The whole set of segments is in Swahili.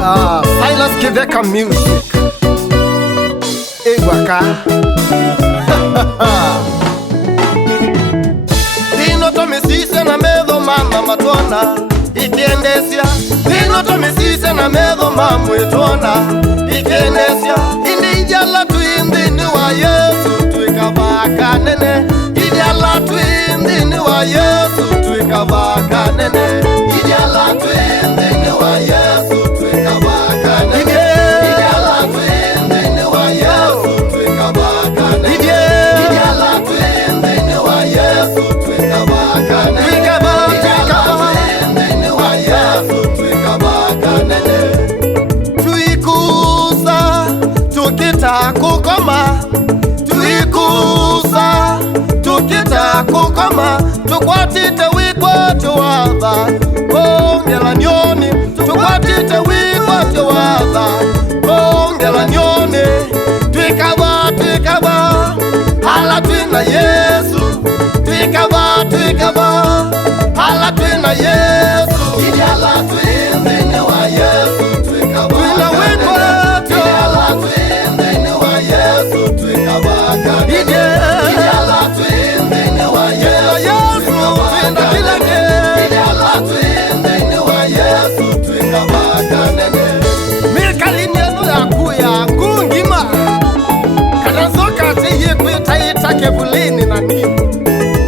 Silas Kiveka Music. Waka Dino tomisise na medho mama matona ikiendesia. Dino tomisise na medho mama etona ikiendesia. Indi ijala tuindini wa Yesu tuikavaka nene. Ijala tuindini wa Yesu tuikavaka nene. Ijala tuindini wa Yesu tuikavaka nene. Kukoma tukwatite wikwacho wadha ongela nyoni. Tukwatite wikwacho wadha ongela nyoni. Twikaba hala twina Yesu. Twikaba hala twina Yesu. Ijala twindini wa Yesu. Twina wikwacho ijala twindini wa Yesu. Twikaba ijala twindini wa Yesu. Twinda kilenge ijala twindini wa Yesu. Twikaba nene. Mikalineno yakuya ngungima kanazoka tiye kuitaita kevulini na nini.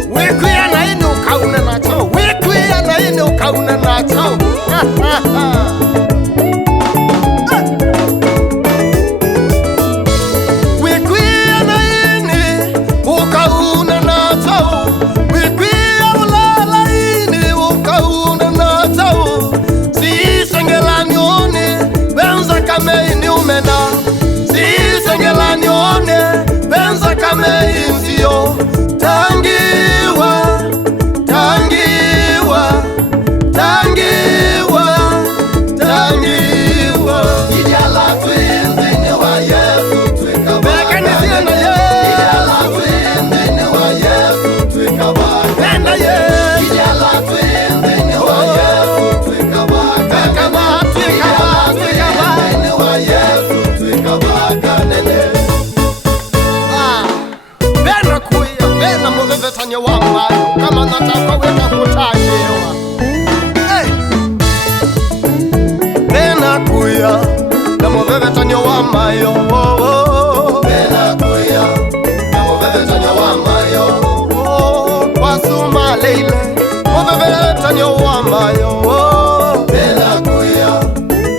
Wikuya na ini ukauna nacho. Wikuya na ini ukauna nacho. Wikuya na ini ukauna nacho. Wikuya ulala ini ukauna nacho. Sisengelani one benza kame ini umena. Sisengelani one benza kame inzio. Tangiwa ijala twindini wa Yesu. Twikabaka nene. Ijala twindini wa Yesu. Twikabaka nene. Ijala twindini wa Yesu. Twikabaka nene. Ijala twindini wa Yesu. Twikabaka nene. Bena kuya, bena muvevetanya wamayo. Kama nataka weka kutanyewa. Bena kuya, na muvevetanya wamayo. Bena kuya, na muvevetanya wamayo. Kwa suma leile, muvevetanya wamayo. Bena kuya,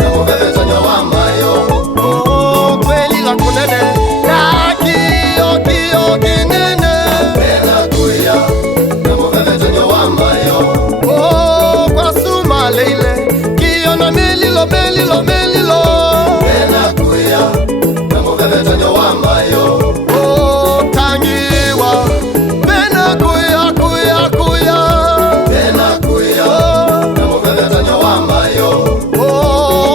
na muvevetanya wamayo. Kweli la kunene, na kiyo kinene. Bena kuya, na muvevetanya wamayo. Kwa suma leile, kiyo na melilo. Bena kuya, na muvevetanya wamayo. Tangiwa, bena kuya. Bena kuya, na muvevetanya wamayo.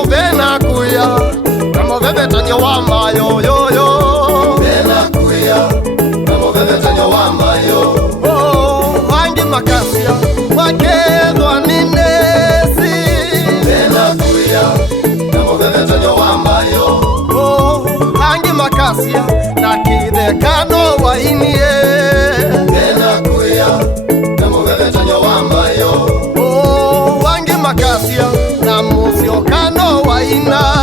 Bena kuya, na muvevetanya wamayo. Bena kuya, na muvevetanya wamayo. Wangi makasia wakedwa ninesi. Bena kuya, na muvevetanya wamayo. Wangi makasia na kidekano wainie. Bena kuya, na muvevetanya wamayo. Wangi makasia na musiokano waina.